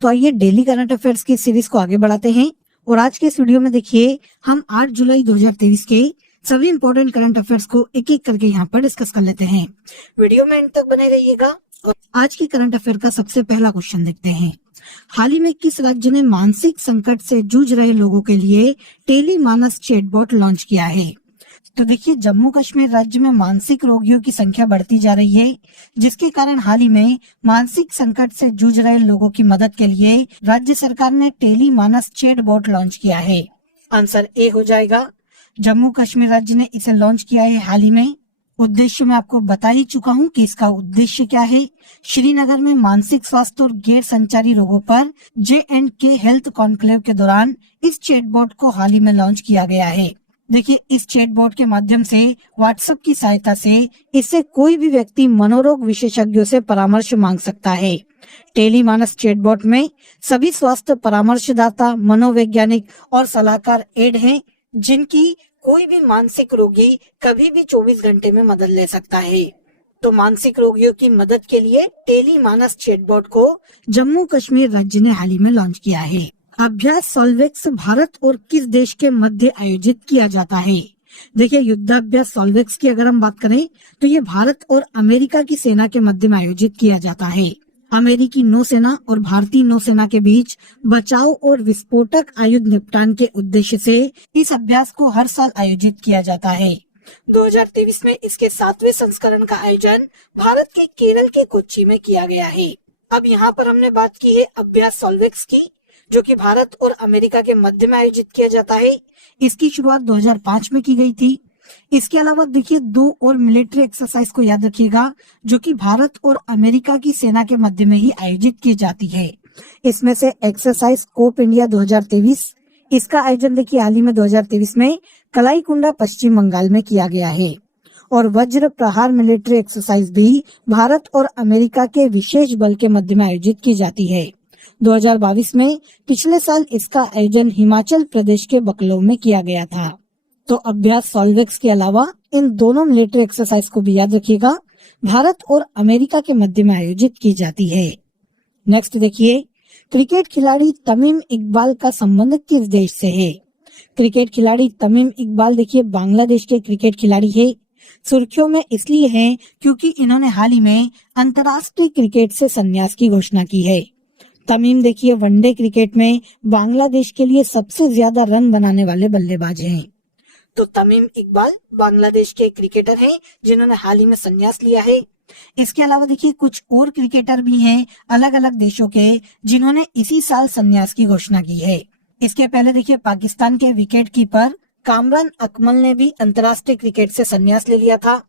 तो आइए daily current affairs की सीरीज को आगे बढ़ाते हैं और आज के इस वीडियो में देखिए हम 8 जुलाई 2023 के सभी इंपॉर्टेंट करंट अफेयर्स को एक एक करके यहाँ पर डिस्कस कर लेते हैं। वीडियो में एंड तक बने रहिएगा। और आज के करंट अफेयर का सबसे पहला क्वेश्चन देखते हैं। हाल ही में किस राज्य ने मानसिक संकट से जूझ रहे लोगों के लिए टेली मानस चैटबॉट लॉन्च किया है? तो देखिए जम्मू कश्मीर राज्य में मानसिक रोगियों की संख्या बढ़ती जा रही है, जिसके कारण हाल ही में मानसिक संकट से जूझ रहे लोगों की मदद के लिए राज्य सरकार ने टेली मानस चैटबॉट लॉन्च किया है। आंसर ए हो जाएगा। जम्मू कश्मीर राज्य ने इसे लॉन्च किया है हाल ही में। उद्देश्य मैं आपको बता ही चुका हूँ कि इसका उद्देश्य क्या है। श्रीनगर में मानसिक स्वास्थ्य और गैर संचारी रोगों पर J&K हेल्थ कॉन्क्लेव के दौरान इस चैटबॉट को हाल ही में लॉन्च किया गया है। देखिए इस चैटबॉट के माध्यम से व्हाट्सएप की सहायता से इससे कोई भी व्यक्ति मनोरोग विशेषज्ञों से परामर्श मांग सकता है। टेलीमानस चैटबॉट में सभी स्वास्थ्य परामर्शदाता, मनोवैज्ञानिक और सलाहकार ऐड हैं, जिनकी कोई भी मानसिक रोगी कभी भी 24 घंटे में मदद ले सकता है। तो मानसिक रोगियों की मदद के लिए टेलीमानस चैटबॉट को जम्मू कश्मीर राज्य ने हाल ही में लॉन्च किया है। अभ्यास सॉल्वेक्स भारत और किस देश के मध्य आयोजित किया जाता है? देखिए युद्धाभ्यास सॉल्वेक्स की अगर हम बात करें तो ये भारत और अमेरिका की सेना के मध्य में आयोजित किया जाता है। अमेरिकी नौसेना और भारतीय नौसेना के बीच बचाव और विस्फोटक आयुध निपटान के उद्देश्य से इस अभ्यास को हर साल आयोजित किया जाता है। 2023 में इसके 7वें संस्करण का आयोजन भारत के केरल के कोच्चि में किया गया है। अब यहाँ पर हमने बात की है अभ्यास सॉल्वेक्स की, जो कि भारत और अमेरिका के मध्य में आयोजित किया जाता है। इसकी शुरुआत 2005 में की गई थी। इसके अलावा देखिए 2 और मिलिट्री एक्सरसाइज को याद रखिएगा, जो कि भारत और अमेरिका की सेना के मध्य में ही आयोजित की जाती है। इसमें से एक्सरसाइज स्कोप इंडिया 2023, इसका आयोजन देखिए हाल ही में 2023 में कलाईकुंडा पश्चिम बंगाल में किया गया है। और वज्र प्रहार मिलिट्री एक्सरसाइज भी भारत और अमेरिका के विशेष बल के मध्य में आयोजित की जाती है। 2022 में पिछले साल इसका आयोजन हिमाचल प्रदेश के बकलोल में किया गया था। तो अभ्यास सॉल्वेक्स के अलावा इन दोनों मिलिट्री एक्सरसाइज को भी याद रखिएगा, भारत और अमेरिका के मध्य में आयोजित की जाती है। नेक्स्ट देखिए क्रिकेट खिलाड़ी तमीम इकबाल का संबंध किस देश से है? क्रिकेट खिलाड़ी तमीम इकबाल देखिए बांग्लादेश के क्रिकेट खिलाड़ी है। सुर्खियों में इसलिए है क्योंकि इन्होंने हाल ही में अंतर्राष्ट्रीय क्रिकेट से संन्यास की घोषणा की है। तमीम देखिए वनडे क्रिकेट में बांग्लादेश के लिए सबसे ज्यादा रन बनाने वाले बल्लेबाज हैं। तो तमीम इकबाल बांग्लादेश के क्रिकेटर हैं, जिन्होंने हाल ही में संन्यास लिया है। इसके अलावा देखिए कुछ और क्रिकेटर भी हैं अलग अलग देशों के, जिन्होंने इसी साल संन्यास की घोषणा की है। इसके पहले देखिए पाकिस्तान के विकेट कीपर कामरान अकमल ने भी अंतर्राष्ट्रीय क्रिकेट से संन्यास ले लिया था।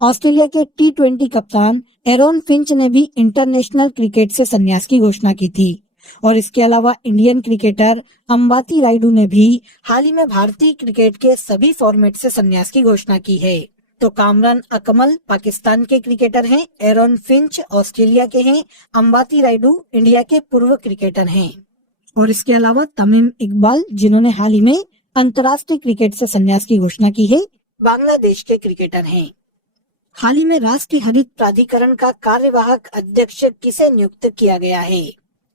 ऑस्ट्रेलिया के T20 कप्तान एरोन फिंच ने भी इंटरनेशनल क्रिकेट से संन्यास की घोषणा की थी। और इसके अलावा इंडियन क्रिकेटर अंबाती रायडू ने भी हाल ही में भारतीय क्रिकेट के सभी फॉर्मेट से संन्यास की घोषणा की है। तो कामरान अकमल पाकिस्तान के क्रिकेटर हैं, एरोन फिंच ऑस्ट्रेलिया के हैं, अंबाती रायडू इंडिया के पूर्व क्रिकेटर हैं। और इसके अलावा तमीम इकबाल, जिन्होंने हाल ही में अंतर्राष्ट्रीय क्रिकेट से संन्यास की घोषणा की है, बांग्लादेश के क्रिकेटर हैं। हाल ही में राष्ट्रीय हरित प्राधिकरण का कार्यवाहक अध्यक्ष किसे नियुक्त किया गया है?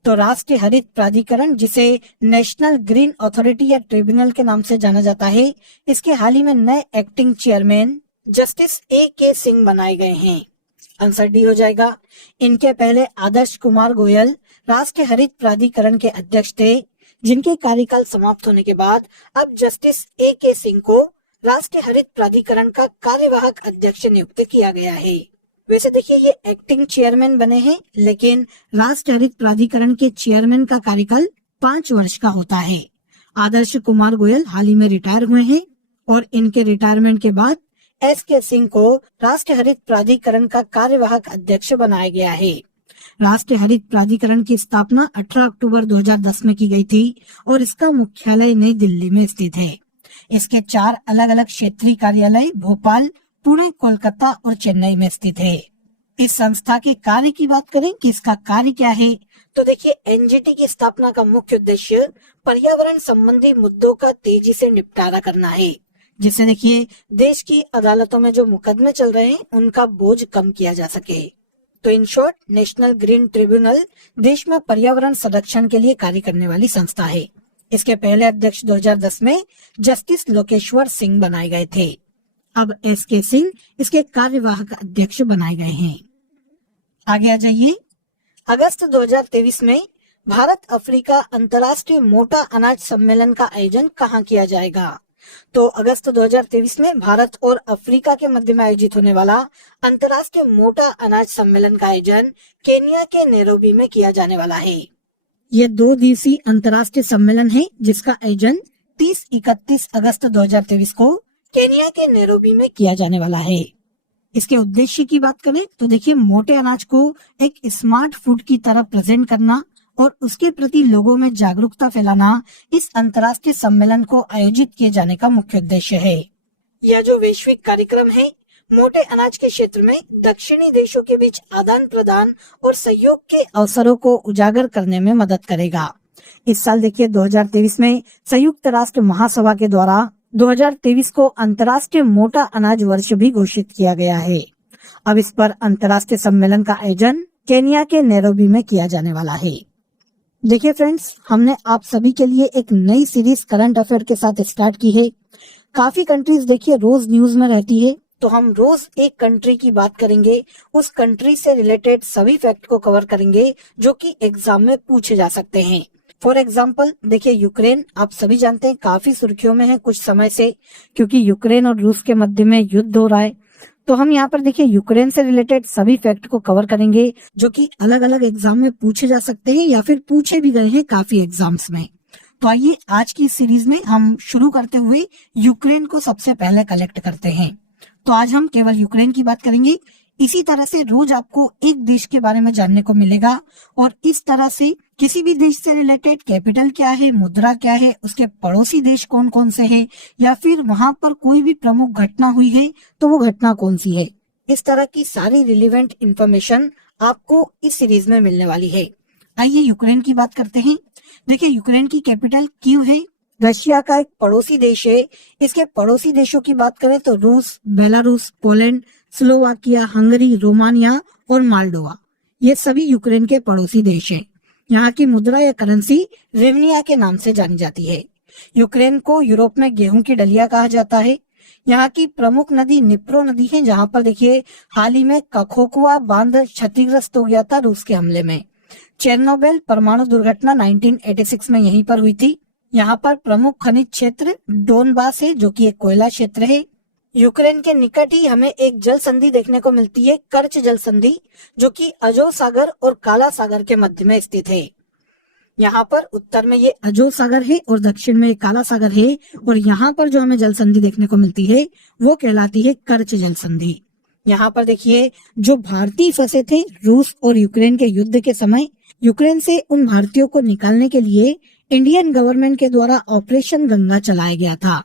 तो राष्ट्रीय हरित प्राधिकरण, जिसे नेशनल ग्रीन अथॉरिटी या ट्रिब्यूनल के नाम से जाना जाता है, इसके हाल ही में नए acting chairman justice A.K. Singh बनाए गए हैं। आंसर डी हो जाएगा। इनके पहले आदर्श कुमार गोयल राष्ट्रीय हरित प्राधिकरण के अध्यक्ष थे, जिनके कार्यकाल समाप्त होने के बाद अब जस्टिस A.K. सिंह को राष्ट्रीय हरित प्राधिकरण का कार्यवाहक अध्यक्ष नियुक्त किया गया है। वैसे देखिए ये एक्टिंग चेयरमैन बने हैं, लेकिन राष्ट्रीय हरित प्राधिकरण के चेयरमैन का कार्यकाल 5 वर्ष का होता है। आदर्श कुमार गोयल हाल ही में रिटायर हुए हैं और इनके रिटायरमेंट के बाद S.K. सिंह को राष्ट्रीय हरित प्राधिकरण का कार्यवाहक अध्यक्ष बनाया गया है। राष्ट्रीय हरित प्राधिकरण की स्थापना 18 अक्टूबर 2010 में की गई थी और इसका मुख्यालय नई दिल्ली में स्थित है। इसके 4 अलग अलग क्षेत्रीय कार्यालय भोपाल, पुणे, कोलकाता और चेन्नई में स्थित है। इस संस्था के कार्य की बात करें कि इसका कार्य क्या है, तो देखिए एनजीटी की स्थापना का मुख्य उद्देश्य पर्यावरण संबंधी मुद्दों का तेजी से निपटारा करना है, जिससे देखिए देश की अदालतों में जो मुकदमे चल रहे हैं उनका बोझ कम किया जा सके। तो in short national green tribunal देश में पर्यावरण संरक्षण के लिए कार्य करने वाली संस्था है। इसके पहले अध्यक्ष 2010 में जस्टिस लोकेश्वर सिंह बनाए गए थे। अब SK सिंह इसके कार्यवाहक अध्यक्ष बनाए गए हैं। आगे आ जाइए। अगस्त 2023 में भारत अफ्रीका अंतर्राष्ट्रीय मोटा अनाज सम्मेलन का आयोजन कहाँ किया जाएगा? तो अगस्त 2023 में भारत और अफ्रीका के मध्य में आयोजित होने वाला अंतर्राष्ट्रीय मोटा अनाज सम्मेलन का आयोजन केन्या के नैरोबी में किया जाने वाला है। यह 2 दिवसीय अंतर्राष्ट्रीय सम्मेलन है जिसका आयोजन 30-31 अगस्त 2023 को केन्या के नैरोबी में किया जाने वाला है। इसके उद्देश्य की बात करें तो देखिए, मोटे अनाज को एक स्मार्ट फूड की तरह प्रेजेंट करना और उसके प्रति लोगों में जागरूकता फैलाना इस अंतर्राष्ट्रीय सम्मेलन को आयोजित किए जाने का मुख्य उद्देश्य है। यह जो वैश्विक कार्यक्रम है मोटे अनाज के क्षेत्र में दक्षिणी देशों के बीच आदान प्रदान और सहयोग के अवसरों को उजागर करने में मदद करेगा। इस साल देखिए 2023 में संयुक्त राष्ट्र महासभा के द्वारा 2023 को अंतर्राष्ट्रीय मोटा अनाज वर्ष भी घोषित किया गया है। अब इस पर अंतर्राष्ट्रीय सम्मेलन का आयोजन केन्या के नैरोबी में किया जाने वाला है। देखिए फ्रेंड्स, हमने आप सभी के लिए एक नई सीरीज करंट अफेयर के साथ स्टार्ट की है। काफी कंट्रीज देखिए रोज न्यूज में रहती है, तो हम रोज एक कंट्री की बात करेंगे, उस कंट्री से रिलेटेड सभी फैक्ट को कवर करेंगे जो कि एग्जाम में पूछे जा सकते हैं। फॉर एग्जाम्पल देखिए, यूक्रेन आप सभी जानते हैं काफी सुर्खियों में है कुछ समय से, क्योंकि यूक्रेन और रूस के मध्य में युद्ध हो रहा है। तो हम यहाँ पर देखिए यूक्रेन से रिलेटेड सभी फैक्ट को कवर करेंगे जो कि अलग अलग एग्जाम में पूछे जा सकते हैं या फिर पूछे भी गए हैं काफी एग्जाम्स में। तो आइए आज की सीरीज में हम शुरू करते हुए यूक्रेन को सबसे पहले कलेक्ट करते हैं। तो आज हम केवल यूक्रेन की बात करेंगे। इसी तरह से रोज आपको एक देश के बारे में जानने को मिलेगा और इस तरह से किसी भी देश से रिलेटेड कैपिटल क्या है, मुद्रा क्या है, उसके पड़ोसी देश कौन कौन से हैं, या फिर वहां पर कोई भी प्रमुख घटना हुई है तो वो घटना कौन सी है, इस तरह की सारी रिलेवेंट इंफॉर्मेशन आपको इस सीरीज में मिलने वाली है। आइए यूक्रेन की बात करते हैं। देखिए, यूक्रेन की कैपिटल कीव है, रशिया का एक पड़ोसी देश है। इसके पड़ोसी देशों की बात करें तो रूस, Belarus, Poland, Slovakia, Hungary, Romania और मालडोवा, ये सभी यूक्रेन के पड़ोसी देश हैं। यहाँ की मुद्रा या करेंसी रिवनिया के नाम से जानी जाती है। यूक्रेन को यूरोप में गेहूं की डलिया कहा जाता है। यहाँ की प्रमुख नदी निप्रो नदी है, जहाँ पर देखिए हाल ही में कखोकुआ बांध क्षतिग्रस्त हो गया था रूस के हमले में। चेरनोबिल परमाणु दुर्घटना 1986 में यहीं पर हुई थी। यहाँ पर प्रमुख खनिज क्षेत्र डोनबास है जो कि एक कोयला क्षेत्र है। यूक्रेन के निकट ही हमें एक जल संधि देखने को मिलती है, कर्च जल संधि, जो कि अजोव सागर और काला सागर के मध्य में स्थित है। यहाँ पर उत्तर में ये अजोव सागर है और दक्षिण में काला सागर है, और यहाँ पर जो हमें जल संधि देखने को मिलती है वो कहलाती है कर्च जल संधि। यहाँ पर देखिए जो भारतीय फंसे थे रूस और यूक्रेन के युद्ध के समय, यूक्रेन से उन भारतीयों को निकालने के लिए इंडियन गवर्नमेंट के द्वारा ऑपरेशन गंगा चलाया गया था।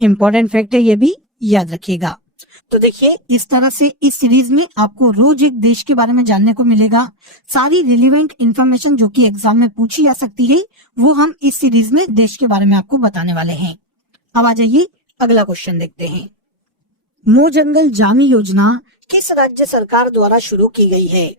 इम्पोर्टेंट फैक्ट है, ये भी याद रखिएगा। तो देखिए इस तरह से इस सीरीज में आपको रोज एक देश के बारे में जानने को मिलेगा। सारी रिलेवेंट इंफॉर्मेशन जो कि एग्जाम में पूछी जा सकती है वो हम इस सीरीज में देश के बारे में आपको बताने वाले हैं। अब आ जाइए अगला क्वेश्चन देखते हैं। मो जंगल जामी योजना किस राज्य सरकार द्वारा शुरू की गई है?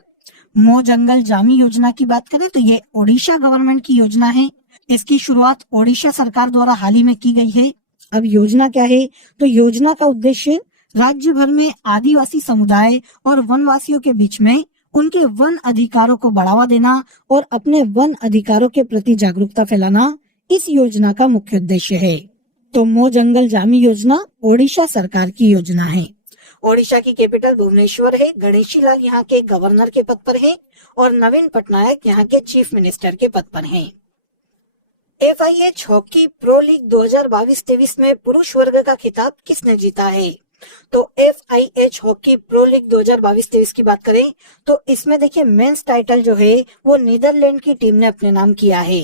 मो जंगल जामी योजना की बात करें तो ये ओडिशा गवर्नमेंट की योजना है। इसकी शुरुआत ओडिशा सरकार द्वारा हाल ही में की गई है। अब योजना क्या है? तो योजना का उद्देश्य राज्य भर में आदिवासी समुदाय और वनवासियों के बीच में उनके वन अधिकारों को बढ़ावा देना और अपने वन अधिकारों के प्रति जागरूकता फैलाना इस योजना का मुख्य उद्देश्य है। तो मो जंगल जामी योजना ओडिशा सरकार की योजना है। ओडिशा की कैपिटल भुवनेश्वर है। गणेशी लाल यहाँ के गवर्नर के पद पर है और नवीन पटनायक यहाँ के चीफ मिनिस्टर के पद पर हैं। FIH हॉकी प्रो लीग 2022-23 में पुरुष वर्ग का खिताब किसने जीता है? तो FIH हॉकी प्रो लीग 2022-23 की बात करें तो इसमें देखिए मेंस टाइटल जो है वो नीदरलैंड की टीम ने अपने नाम किया है।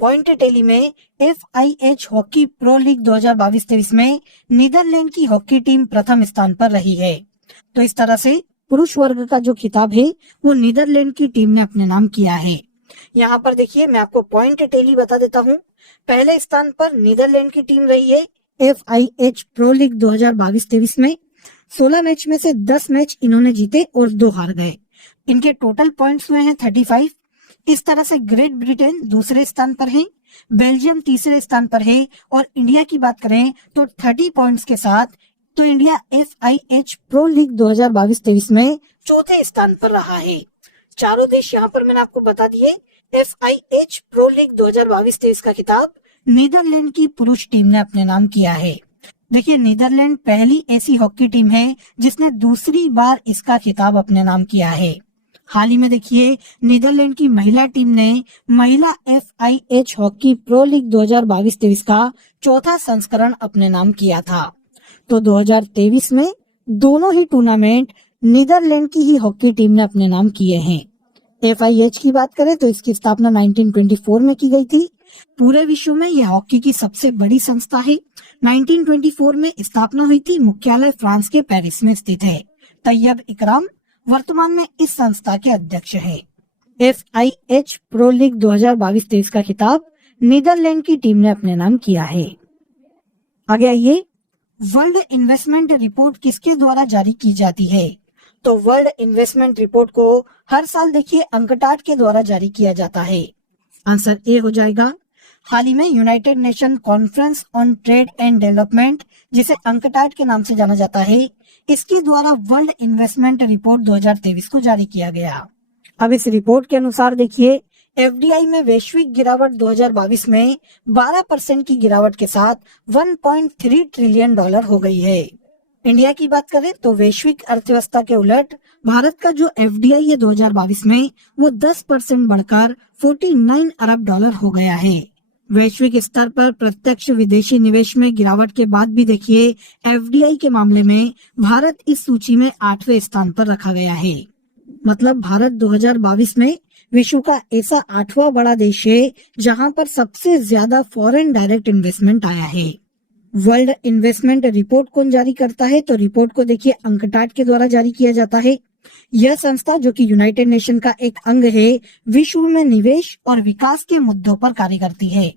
पॉइंट टेली में FIH हॉकी प्रो लीग 2022-23 में नीदरलैंड की हॉकी टीम प्रथम स्थान पर रही है। तो इस तरह से पुरुष वर्ग का जो खिताब है वो नीदरलैंड की टीम ने अपने नाम किया है। यहाँ पर देखिए मैं आपको पॉइंट टेली बता देता हूँ। पहले स्थान पर नीदरलैंड की टीम रही है FIH प्रो लीग 2022-23 में। 16 मैच में से 10 मैच इन्होंने जीते और 2 हार गए। इनके टोटल पॉइंट्स हुए हैं 35। इस तरह से ग्रेट ब्रिटेन दूसरे स्थान पर है, बेल्जियम तीसरे स्थान पर है और इंडिया की बात करें तो 30 पॉइंट्स के साथ तो इंडिया FIH प्रो लीग 2022-23 में चौथे स्थान पर रहा है। चारों देश यहाँ पर मैंने आपको बता दिए। FIH प्रो लीग 2022-23 का खिताब नीदरलैंड की पुरुष टीम ने अपने नाम किया है। देखिए, नीदरलैंड पहली ऐसी हॉकी टीम है जिसने दूसरी बार इसका खिताब अपने नाम किया है। हाल ही में देखिए, नीदरलैंड की महिला टीम ने महिला FIH हॉकी प्रो लीग 2022-23 का चौथा संस्करण अपने नाम किया था। तो 2023 में दोनों ही टूर्नामेंट नीदरलैंड की ही हॉकी टीम ने अपने नाम किए हैं। FIH की बात करें तो इसकी स्थापना 1924 में की गई थी। पूरे विश्व में यह हॉकी की सबसे बड़ी संस्था है। 1924 में स्थापना हुई थी। मुख्यालय फ्रांस के पेरिस में स्थित है। तैयब इकराम वर्तमान में इस संस्था के अध्यक्ष है। FIH प्रो लीग 2022-23 का खिताब नीदरलैंड की टीम ने अपने नाम किया है। आगे आइए, वर्ल्ड इन्वेस्टमेंट रिपोर्ट किसके द्वारा जारी की जाती है? तो वर्ल्ड इन्वेस्टमेंट रिपोर्ट को हर साल देखिए अंकटाड के द्वारा जारी किया जाता है। आंसर ए हो जाएगा। हाल ही में United nation conference on trade and development, जिसे अंकटाड के नाम से जाना जाता है, इसके द्वारा वर्ल्ड इन्वेस्टमेंट रिपोर्ट 2023 को जारी किया गया। अब इस रिपोर्ट के अनुसार देखिए, FDI में वैश्विक गिरावट 2022 में 12% की गिरावट के साथ $1.3 ट्रिलियन हो गई है। इंडिया की बात करें तो वैश्विक अर्थव्यवस्था के उलट भारत का जो FDI है 2022 में वो 10% बढ़कर $49 अरब हो गया है। वैश्विक स्तर पर प्रत्यक्ष विदेशी निवेश में गिरावट के बाद भी देखिए, FDI के मामले में भारत इस सूची में 8वें स्थान पर रखा गया है। मतलब भारत 2022 में विश्व का ऐसा 8वां बड़ा देश है जहां पर सबसे ज्यादा फॉरेन डायरेक्ट इन्वेस्टमेंट आया है। वर्ल्ड इन्वेस्टमेंट रिपोर्ट कौन जारी करता है? तो रिपोर्ट को देखिए अंकटाड के द्वारा जारी किया जाता है। यह संस्था, जो कि यूनाइटेड नेशन का एक अंग है, विश्व में निवेश और विकास के मुद्दों पर कार्य करती है।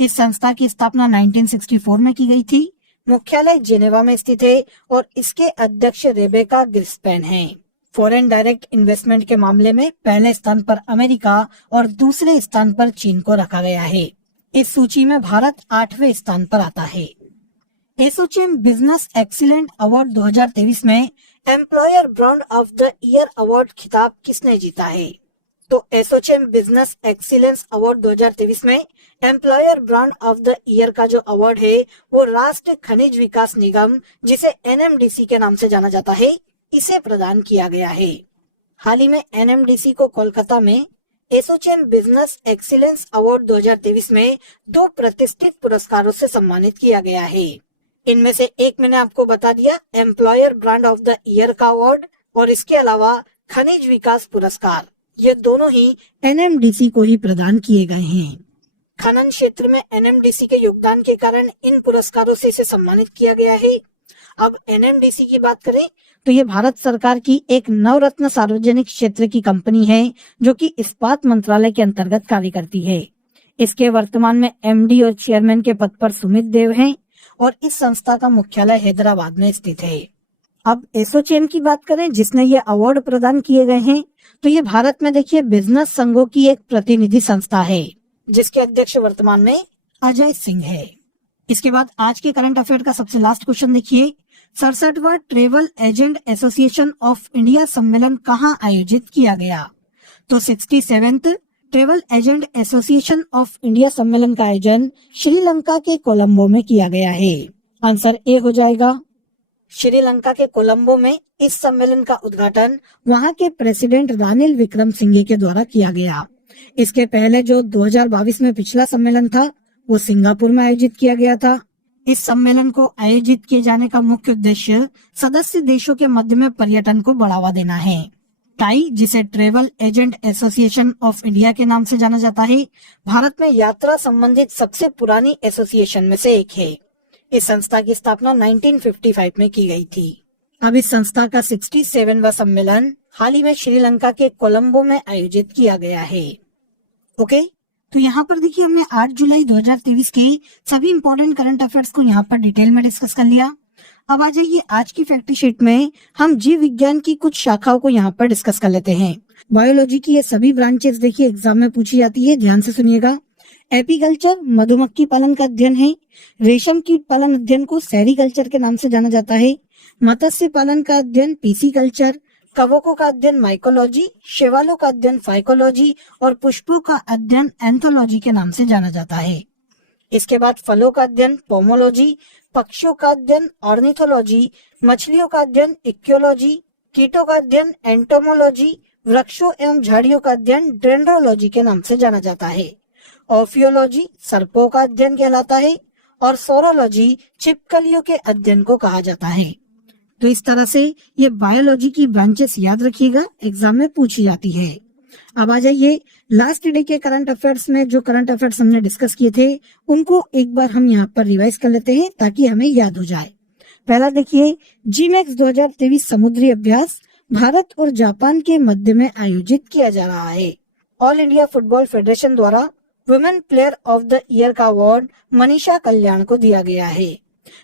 इस संस्था की स्थापना 1964 में की गई थी। मुख्यालय जेनेवा में स्थित है और इसके अध्यक्ष रेबेका ग्रिस्पेन हैं। फॉरेन डायरेक्ट इन्वेस्टमेंट के मामले में पहले स्थान पर अमेरिका और दूसरे स्थान पर चीन को रखा गया है। इस सूची में भारत 8वें स्थान पर आता है। एसोचैम बिजनेस एक्सीलेंट अवार्ड 2023 में employer brand of the year award खिताब किसने जीता है? तो एसोचैम बिजनेस एक्सीलेंस अवार्ड 2023 में employer brand of the year का जो अवार्ड है वो राष्ट्रीय खनिज विकास निगम, जिसे NMDC के नाम से जाना जाता है, इसे प्रदान किया गया है। हाल ही में NMDC को कोलकाता में एसोचैम बिजनेस एक्सीलेंस अवार्ड 2023 में 2 प्रतिष्ठित पुरस्कारों से सम्मानित किया गया है। इनमें से एक मैंने आपको बता दिया, employer brand of the year का अवार्ड, और इसके अलावा खनिज विकास पुरस्कार। ये दोनों ही NMDC को ही प्रदान किए गए हैं। खनन क्षेत्र में NMDC के योगदान के कारण इन पुरस्कारों से इसे सम्मानित किया गया है। अब NMDC की बात करें तो ये भारत सरकार की एक नवरत्न सार्वजनिक क्षेत्र की कंपनी है, जो कि इस्पात मंत्रालय के अंतर्गत कार्य करती है। इसके वर्तमान में MD और चेयरमैन के पद पर सुमित देव हैं और इस संस्था का मुख्यालय हैदराबाद में स्थित है। अब एसोचैम की बात करें, जिसने ये अवार्ड प्रदान किए गए हैं, तो ये भारत में देखिए बिजनेस संघों की एक प्रतिनिधि संस्था है, जिसके अध्यक्ष वर्तमान में अजय सिंह है। इसके बाद आज के करंट अफेयर का सबसे लास्ट क्वेश्चन देखिए, 67वां travel agent association of India सम्मेलन कहाँ आयोजित किया गया? तो 67th travel agent association of India सम्मेलन का आयोजन श्रीलंका के कोलंबो में किया गया है। आंसर ए हो जाएगा। श्रीलंका के कोलंबो में इस सम्मेलन का उद्घाटन वहां के प्रेसिडेंट रानिल विक्रमसिंघे के द्वारा किया गया। इसके पहले जो 2022 में पिछला सम्मेलन था वो सिंगापुर में आयोजित किया गया था। इस सम्मेलन को आयोजित किए जाने का मुख्य उद्देश्य सदस्य देशों के मध्य में पर्यटन को बढ़ावा देना है। टाई, जिसे travel agent association of India के नाम से जाना जाता है, भारत में यात्रा संबंधित सबसे पुरानी एसोसिएशन में से एक है। इस संस्था की स्थापना 1955 में की गई थी। अब इस संस्था का 67वां सम्मेलन हाल ही में श्रीलंका के कोलंबो में आयोजित किया गया है। ओके, तो यहाँ पर देखिए हमने 8 जुलाई 2023 के सभी इंपॉर्टेंट करंट अफेयर्स को यहाँ पर डिटेल में डिस्कस कर लिया। अब आ जाइए आज की फैक्ट शीट में हम जीव विज्ञान की कुछ शाखाओं को यहाँ पर डिस्कस कर लेते हैं। बायोलॉजी की ये सभी ब्रांचेस देखिए एग्जाम में पूछी जाती है, ध्यान से सुनिएगा। एपीकल्चर मधुमक्खी पालन का अध्ययन है। रेशम कीट पालन अध्ययन को सेरीकल्चर के नाम से जाना जाता है। मत्स्य पालन का अध्ययन पीसीकल्चर, कवकों का अध्ययन माइकोलॉजी, शैवालों का अध्ययन फाइकोलॉजी और पुष्पों का अध्ययन एंथोलॉजी के नाम से जाना जाता है। इसके बाद फलों का अध्ययन पोमोलॉजी, पक्षियों का अध्ययन ऑर्निथोलॉजी, मछलियों का अध्ययन इक्योलॉजी, कीटों का अध्ययन एंटोमोलॉजी, वृक्षों एवं झाड़ियों का अध्ययन डेंड्रोलॉजी के नाम से जाना जाता है। ऑफियोलॉजी सर्पों का अध्ययन कहलाता है और सोरोलॉजी छिपकलियों के अध्ययन को कहा जाता है। तो इस तरह से ये बायोलॉजी की ब्रांचेस याद रखिएगा, एग्जाम में पूछी जाती है। अब आ जाइए लास्ट डे के करंट अफेयर्स में जो करंट अफेयर्स हमने डिस्कस किए थे उनको एक बार हम यहाँ पर रिवाइज कर लेते हैं ताकि हमें याद हो जाए। पहला देखिए, जीमैक्स 2023 समुद्री अभ्यास भारत और जापान के मध्य में आयोजित किया जा रहा है। ऑल इंडिया फुटबॉल फेडरेशन द्वारा women player of the year का अवार्ड मनीषा कल्याण को दिया गया है।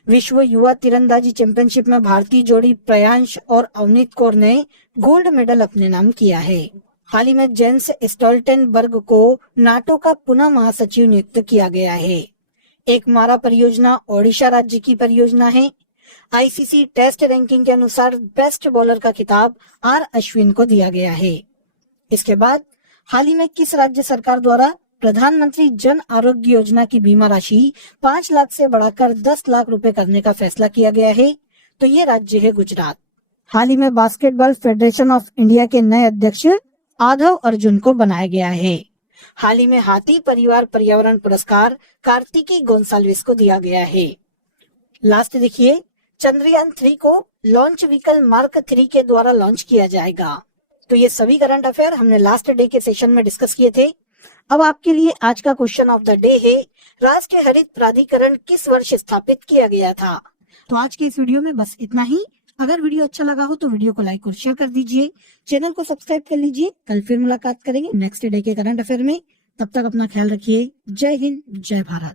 विश्व युवा तीरंदाजी चैंपियनशिप में भारतीय जोड़ी प्रयांश और अवनीत कौर ने गोल्ड मेडल अपने नाम किया है। हाल ही में जेंस स्टोल्टेनबर्ग को नाटो का पुनः महासचिव नियुक्त किया गया है। एक मारा परियोजना ओडिशा राज्य की परियोजना है। आईसीसी टेस्ट रैंकिंग के अनुसार बेस्ट बॉलर का खिताब आर अश्विन को दिया गया है। इसके बाद हाल ही में किस राज्य सरकार द्वारा प्रधानमंत्री जन आरोग्य योजना की बीमा राशि 5 लाख से बढ़ाकर 10 लाख रुपए करने का फैसला किया गया है? तो ये राज्य है गुजरात। हाल ही में बास्केटबॉल फेडरेशन ऑफ इंडिया के नए अध्यक्ष आधव अर्जुन को बनाया गया है। हाल ही में हाथी परिवार पर्यावरण पुरस्कार कार्तिकी गोंसाल्विस को दिया गया है। लास्ट देखिए, चंद्रयान 3 को लॉन्च व्हीकल मार्क 3 के द्वारा लॉन्च किया जाएगा। तो ये सभी करंट अफेयर हमने लास्ट डे के सेशन में डिस्कस किए थे। अब आपके लिए आज का क्वेश्चन ऑफ द डे है, राष्ट्रीय हरित प्राधिकरण किस वर्ष स्थापित किया गया था? तो आज के इस वीडियो में बस इतना ही। अगर वीडियो अच्छा लगा हो तो वीडियो को लाइक और शेयर कर दीजिए, चैनल को सब्सक्राइब कर लीजिए। कल फिर मुलाकात करेंगे नेक्स्ट डे के करंट अफेयर में। तब तक अपना ख्याल रखिए। जय हिंद, जय भारत।